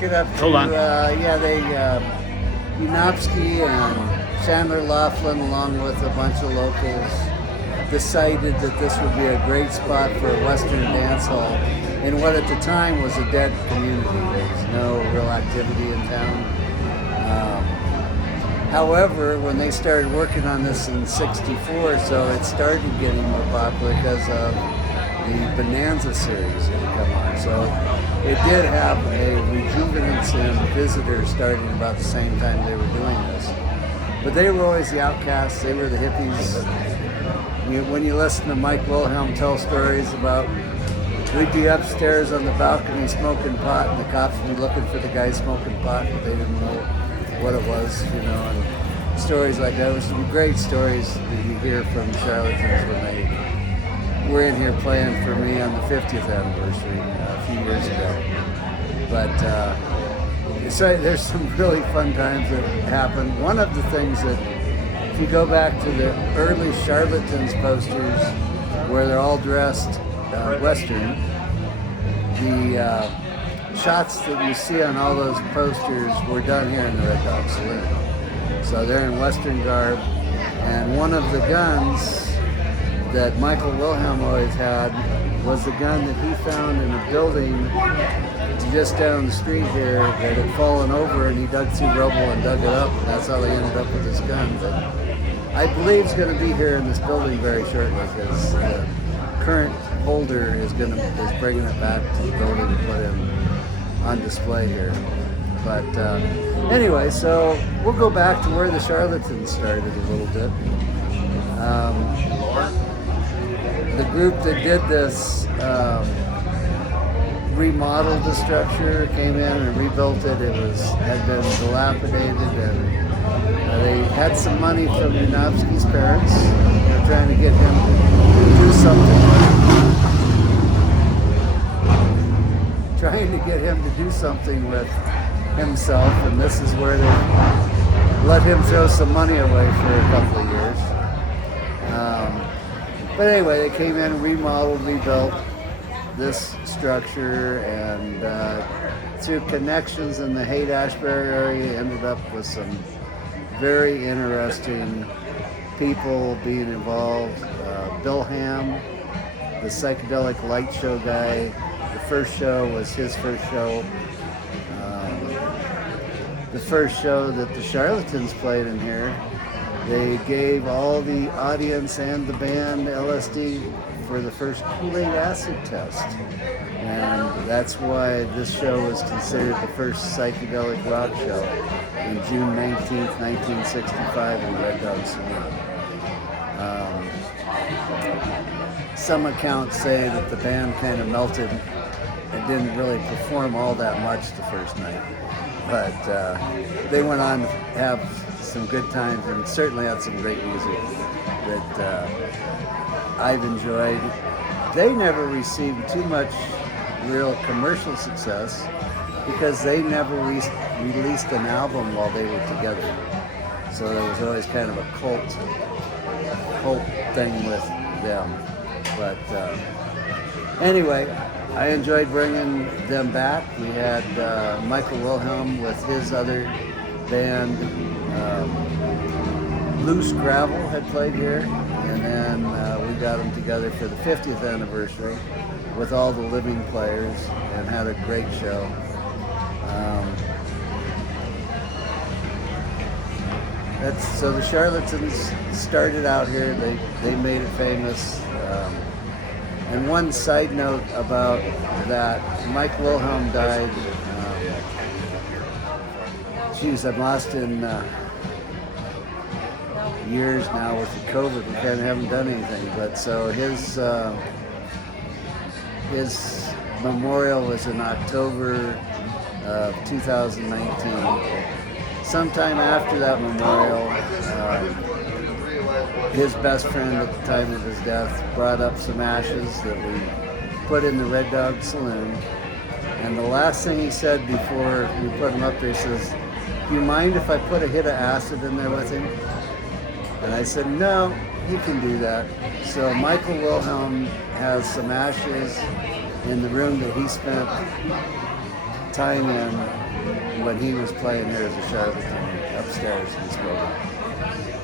took it up to, Hold on. Unopsky and Chandler Laughlin, along with a bunch of locals, decided that this would be a great spot for a Western dance hall in what at the time was a dead community. There was no real activity in town. However, when they started working on this in '64, so it started getting more popular because of the Bonanza series that had come on. So it did have a rejuvenance in visitors starting about the same time they were doing this. But they were always the outcasts. They were the hippies. When you listen to Mike Wilhelm tell stories about, we'd be upstairs on the balcony smoking pot, and the cops would be looking for the guy smoking pot, but they didn't know what it was, and stories like that. It was some great stories that you hear from charlatans when they were in here playing for me on the 50th anniversary a few years ago. But so there's some really fun times that happen. One of the things that, if you go back to the early Charlatans posters where they're all dressed Western, the shots that you see on all those posters were done here in the Red Dog Saloon. So they're in Western garb, and one of the guns that Michael Wilhelm always had was the gun that he found in a building just down the street here that had fallen over, and he dug through rubble and dug it up, and that's how they ended up with this gun. But I believe it's going to be here in this building very shortly, because the current holder is bringing it back to the building to put in on display here. But anyway, so we'll go back to where the Charlatans started a little bit. The group that did this remodeled the structure, came in and rebuilt it. It had been dilapidated, and they had some money from Unopsky's parents. They were trying to get him to do something with himself, and this is where they let him throw some money away for a couple of years. But anyway, they came in, remodeled, rebuilt this structure, and through connections in the Haight-Ashbury area, ended up with some very interesting people being involved. Bill Ham, the psychedelic light show guy. The first show was his first show. The first show that the Charlatans played in here, they gave all the audience and the band LSD for the first Kool-Aid acid test. And that's why this show was considered the first psychedelic rock show on June 19th, 1965 in Red Dog Saloon. Some accounts say that the band kind of melted and didn't really perform all that much the first night. But they went on to have some good times, and certainly had some great music that I've enjoyed. They never received too much real commercial success because they never released an album while they were together. So there was always kind of a cult thing with them. But anyway, I enjoyed bringing them back. We had Michael Wilhelm with his other band, Loose Gravel, had played here, and then we got them together for the 50th anniversary with all the living players and had a great show. So the Charlatans started out here. They made it famous. And one side note about that, Mike Wilhelm died. I'm lost in years now with the COVID. We kind of haven't done anything. But so his memorial was in October of 2019. Sometime after that memorial, his best friend at the time of his death brought up some ashes that we put in the Red Dog Saloon. And the last thing he said before we put him up there, he says, "Do you mind if I put a hit of acid in there with him?" And I said, "No, you can do that." So Michael Wilhelm has some ashes in the room that he spent time in when he was playing there as a charlatan upstairs in this building.